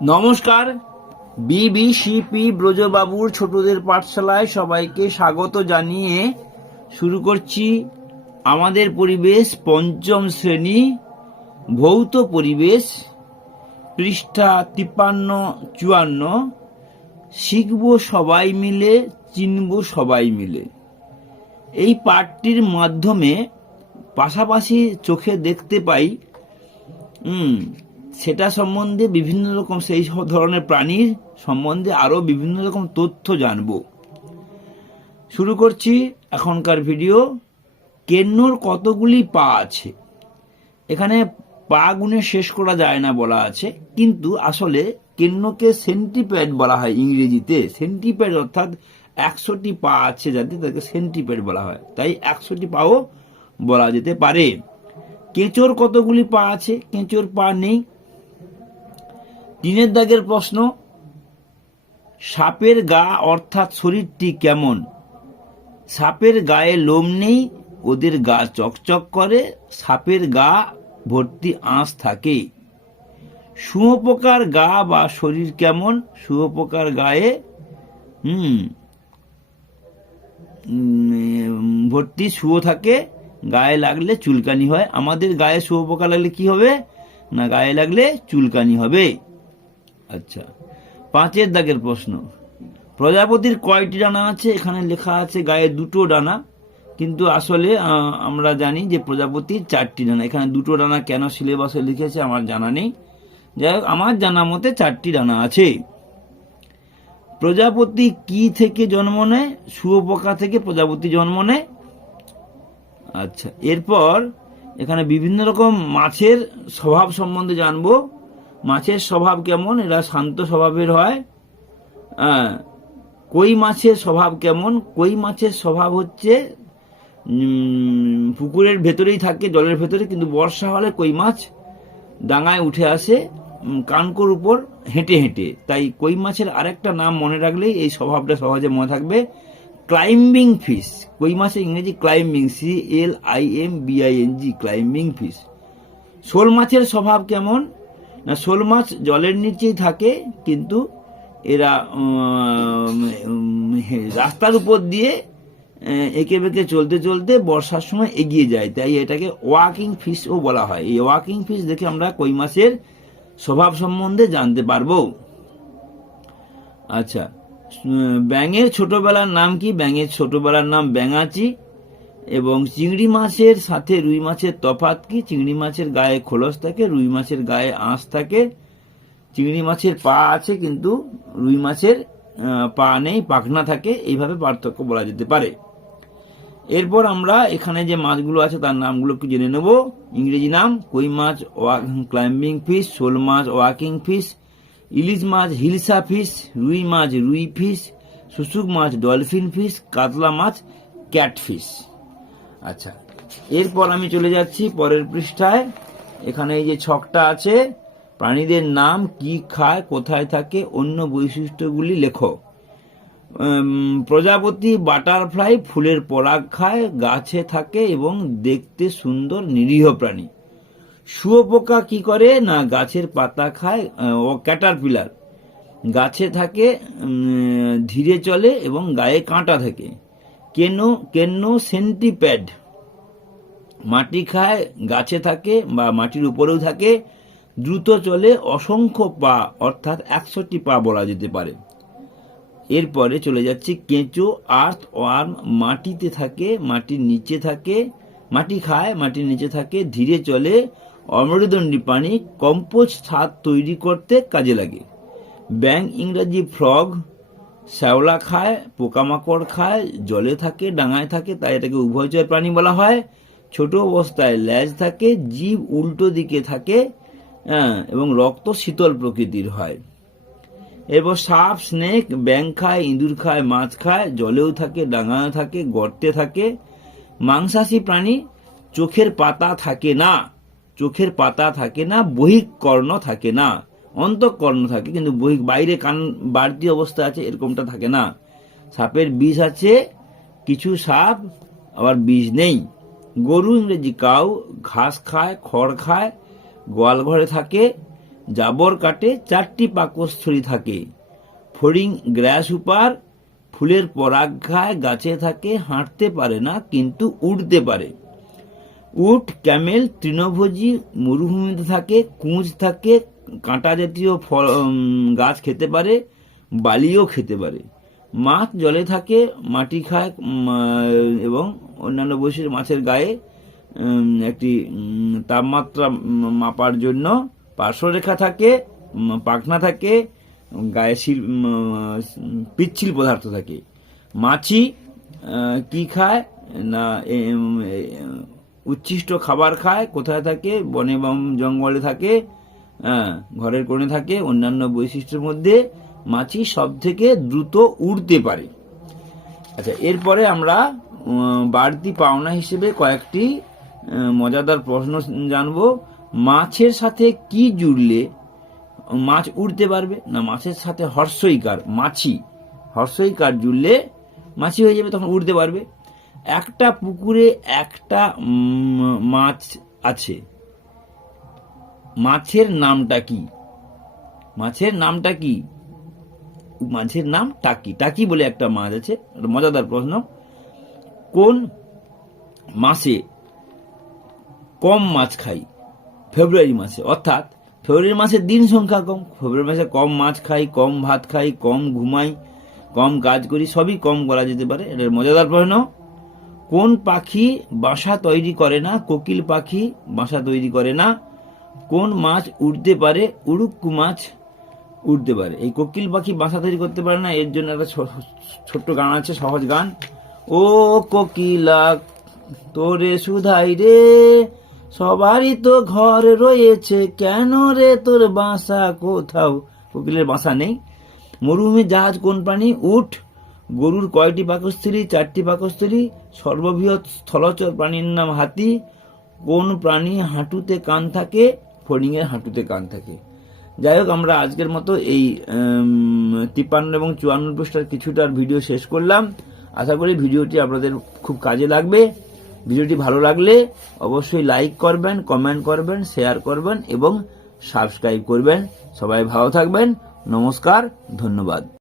নমস্কার, বিবিসিপি ব্রজবাবুর ছোটদের পাঠশালায় সবাইকে স্বাগত জানিয়ে শুরু করছি আমাদের পরিবেশ পঞ্চম শ্রেণী ভৌত পরিবেশ, পৃষ্ঠা 53-54। শিখব সবাই মিলে, চিনব সবাই মিলে। এই পাঠটির মাধ্যমে পাশাপাশি চোখে দেখতে পাই সেটা সম্বন্ধে বিভিন্ন রকম সেই সব ধরনের প্রাণীর সম্বন্ধে আরও বিভিন্ন রকম তথ্য জানব। শুরু করছি এখনকার ভিডিও। কেন্নর কতগুলি পা আছে? এখানে পা গুণে শেষ করা যায় না বলা আছে, কিন্তু আসলে কেন্নকে সেন্টিপ্যাড বলা হয় ইংরেজিতে। সেন্টিপ্যাড অর্থাৎ 100টি পা আছে যাতে তাকে সেন্টিপ্যাড বলা হয়, তাই 100টি পাও বলা যেতে পারে। কেঁচোর কতগুলি পা আছে? কেঁচোর পা নেই। 3 দাগের প্রশ্ন, সাপের গা অর্থাৎ শরীরটি কেমন? সাপের গায়ে লোম নেই, ওদের গা চকচক করে, সাপের গা ভর্তি আঁশ থাকে। শুঁয়োপোকার গা বা শরীর কেমন? শুঁয়োপোকার গায়ে ভর্তি শুঁয়ো থাকে, গায়ে লাগলে চুলকানি হয়। আমাদের গায়ে শুঁয়োপোকা লাগলে কি হবে? না, গায়ে লাগলে চুলকানি হবে। আচ্ছা, 5 দাগের প্রশ্ন, প্রজাপতির কয়টি ডানা আছে? এখানে লেখা আছে গায়ে 2টো ডানা, কিন্তু আসলে আমরা জানি যে প্রজাপতির 4টি ডানা। এখানে 2টো ডানা কেন সিলেবাসে লিখেছে আমার জানা নেই, যাই হোক আমার জানা মতে 4টি ডানা আছে। প্রজাপতি কি থেকে জন্ম নেয়? শুঁয়োপোকা থেকে প্রজাপতি জন্ম নেয়। আচ্ছা, এরপর এখানে বিভিন্ন রকম মাছের স্বভাব সম্বন্ধে জানবো। মাছের স্বভাব কেমন? এরা শান্ত স্বভাবের হয়। কই মাছের স্বভাব কেমন? কই মাছের স্বভাব হচ্ছে পুকুরের ভেতরেই থাকে, জলের ভেতরে, কিন্তু বর্ষা হলে কই মাছ ডাঙায় উঠে আসে কানকোর উপর হেঁটে হেঁটে। তাই কই মাছের আরেকটা নাম মনে রাখলেই এই স্বভাবটা সহজে মনে থাকবে, ক্লাইম্বিং ফিশ। কই মাছের ইংরেজি ক্লাইম্বিং, CLIMBING, ক্লাইম্বিং ফিশ। শোল মাছের স্বভাব কেমন? না, শোল মাছ জলের নিচেই থাকে, কিন্তু এরা রাস্তার উপর দিয়ে এঁকে বেঁকে চলতে চলতে বর্ষার সময় এগিয়ে যায়, তাই এটাকে ওয়াকিং ফিশও বলা হয়। এই ওয়াকিং ফিশ দেখে আমরা কই মাছের স্বভাব সম্বন্ধে জানতে পারবো। আচ্ছা, ব্যাঙের ছোটবেলার নাম কি? ব্যাঙের ছোটবেলার নাম ব্যাঙাচি। এবং চিংড়ি মাছের সাথে রুই মাছের তফাৎ কি? চিংড়ি মাছের গায়ে খোলস থাকে, রুই মাছের গায়ে আঁশ থাকে। চিংড়ি মাছের পা আছে, কিন্তু রুই মাছের পা নেই, পাখনা থাকে। এইভাবে পার্থক্য বলা যেতে পারে। এরপর আমরা এখানে যে মাছগুলো আছে তার নামগুলো একটু জেনে নেব। ইংরেজি নাম: কই মাছ ক্লাইম্বিং ফিশ, শোল মাছ ওয়াকিং ফিশ, ইলিশ মাছ হিলসা ফিশ, রুই মাছ রুই ফিশ, শুশুক মাছ ডলফিন ফিশ, কাতলা মাছ ক্যাটফিশ। আচ্ছা, এরপর আমি চলে যাচ্ছি পরের পৃষ্ঠায়। এখানে এই যে ছকটা আছে, প্রাণীদের নাম, কি খায়, কোথায় থাকে, অন্য বৈশিষ্ট্যগুলি লেখো। প্রজাপতি বাটারফ্লাই ফুলের পরাগ খায়, গাছে থাকে এবং দেখতে সুন্দর, নিরীহ প্রাণী। শুঁয়োপোকা কি করে? না, গাছের পাতা খায়। ও ক্যাটারপিলার গাছে থাকে, ধীরে চলে এবং গায়ে কাঁটা থাকে। কেনো সেন্টিপ্যাড মাটি খায়, গাছে থাকে বা মাটির উপরেও থাকে, দ্রুত চলে, অসংখ্য পা অর্থাৎ 100টি পা বলা যেতে পারে। এরপরে চলে যাচ্ছি কেঁচো আর্থ ওয়ার্ম, মাটিতে থাকে, মাটির নিচে থাকে, মাটি খায়, মাটির নিচে থাকে, ধীরে চলে, অমেরুদণ্ডী প্রাণী, কম্পোস্ট সার তৈরি করতে কাজে লাগে। ব্যাঙ ইংরাজি ফ্রগ, শ্যাওলা খায়, পোকামাকড় খায়, জলে থাকে, ডাঙায় থাকে, তাই এটাকে উভয়চর প্রাণী বলা হয়। ছোট অবস্থায় ল্যাজ থাকে, জীব উল্টো দিকে থাকে এবং রক্ত শীতল প্রকৃতির হয়। এরপর সাপ, স্নেক, ব্যাঙ খায়, ইঁদুর খায়, মাছ খায়, জলেও থাকে, ডাঙায় থাকে, গর্তে থাকে। মাংসাশী প্রাণী, চোখের পাতা থাকে না, চোখের পাতা থাকে না, বহিঃকর্ণ থাকে না, অন্তঃকর্ণ থাকে, কিন্তু বাইরে কান বাড়তি অবস্থা আছে, এরকমটা থাকে না। সাপের বিষ আছে, কিছু সাপ আবার বিষ নেই। গরু ইংরেজি কাউ, ঘাস খায়, খড় খায়, গোয়াল ঘরে থাকে, জাবর কাটে 4টি পাকস্থলী থাকে। ফড়িং গ্রাস উপার, ফুলের পরাগ খায়, গাছে থাকে, হাঁটতে পারে না কিন্তু উড়তে পারে। উট ক্যামেল তৃণভোজী, মরুভূমিতে থাকে, কুঁজ থাকে, কাঁটা জাতীয় গাছ খেতে পারে, বালিও খেতে পারে। মাছ জলে থাকে, মাটি খায় এবং অন্যান্য বৈশিষ্ট্য মাছের গায়ে একটি তাপমাত্রা মাপার জন্য পার্শ্বরেখা থাকে, পাখনা থাকে, গায়ে পিচ্ছিল পদার্থ থাকে। মাছি কি খায় না উচ্ছিষ্ট খাবার খায়। কোথায় থাকে? বনে বা জঙ্গলে থাকে, ঘরের কোণে থাকে। অন্যান্য বৈশিষ্ট্যের মধ্যে মাছি সব থেকে দ্রুত উড়তে পারে। আচ্ছা, এরপরে আমরা বাড়তি পাওনা হিসেবে কয়েকটি মজাদার প্রশ্ন জানবো। মাছের সাথে কি জুড়লে মাছ উড়তে পারবে? না, মাছের সাথে হর্ষইকার, মাছি, হর্ষইকার জুড়লে মাছি হয়ে যাবে, তখন উড়তে পারবে। একটা পুকুরে একটা মাছ আছে, মাছের নামটা কি? মাছের নামটা কি? মাছের নাম টাকি। টাকি বলে একটা মাছ আছে। মজাদার প্রশ্ন। কোন মাসে কম মাছ খাই? ফেব্রুয়ারি মাসে। অর্থাৎ ফেব্রুয়ারি মাসে দিন সংখ্যা কম, ফেব্রুয়ারি মাসে কম মাছ খাই, কম ভাত খাই, কম ঘুমাই, কম কাজ করি, সবই কম করা যেতে পারে। এটা মজাদার প্রশ্ন। কোন পাখি বাসা তৈরি করে না? কোকিল পাখি বাসা তৈরি করে না। কোন মাছ উড়তে পারে? উড়ুক্কু মাছ উড়তে পারে। এই কোকিল পাখি বাসা তৈরি করতে পারে না, এর জন্য একটা ছোট্ট গান আছে, সহজ গান। ও কোকিলা তোরে সুধাই রে, সবারই তো ঘর রয়েছে, কেন রে তোর বাসা কোথাও? কোকিলের বাসা নেই। মরুভূমি জাহাজ কোন প্রাণী? উট। গরুর কয়টি পাকস্থলী? 4টি পাকস্থলী। সর্ববৃহৎ স্থলচর প্রাণীর নাম হাতি। কোন প্রাণী হাঁটুতে কান থাকে? ফড়িংয়ের হাঁটুতে কান থাকে। যাই হোক, আমরা আজকের মতো এই 53 এবং 54 পৃষ্ঠার কিছুটার ভিডিও শেষ করলাম। আশা করি ভিডিওটি আপনাদের খুব কাজে লাগবে। ভিডিওটি ভালো লাগলে অবশ্যই লাইক করবেন, কমেন্ট করবেন, শেয়ার করবেন এবং সাবস্ক্রাইব করবেন। সবাই ভালো থাকবেন। নমস্কার, ধন্যবাদ।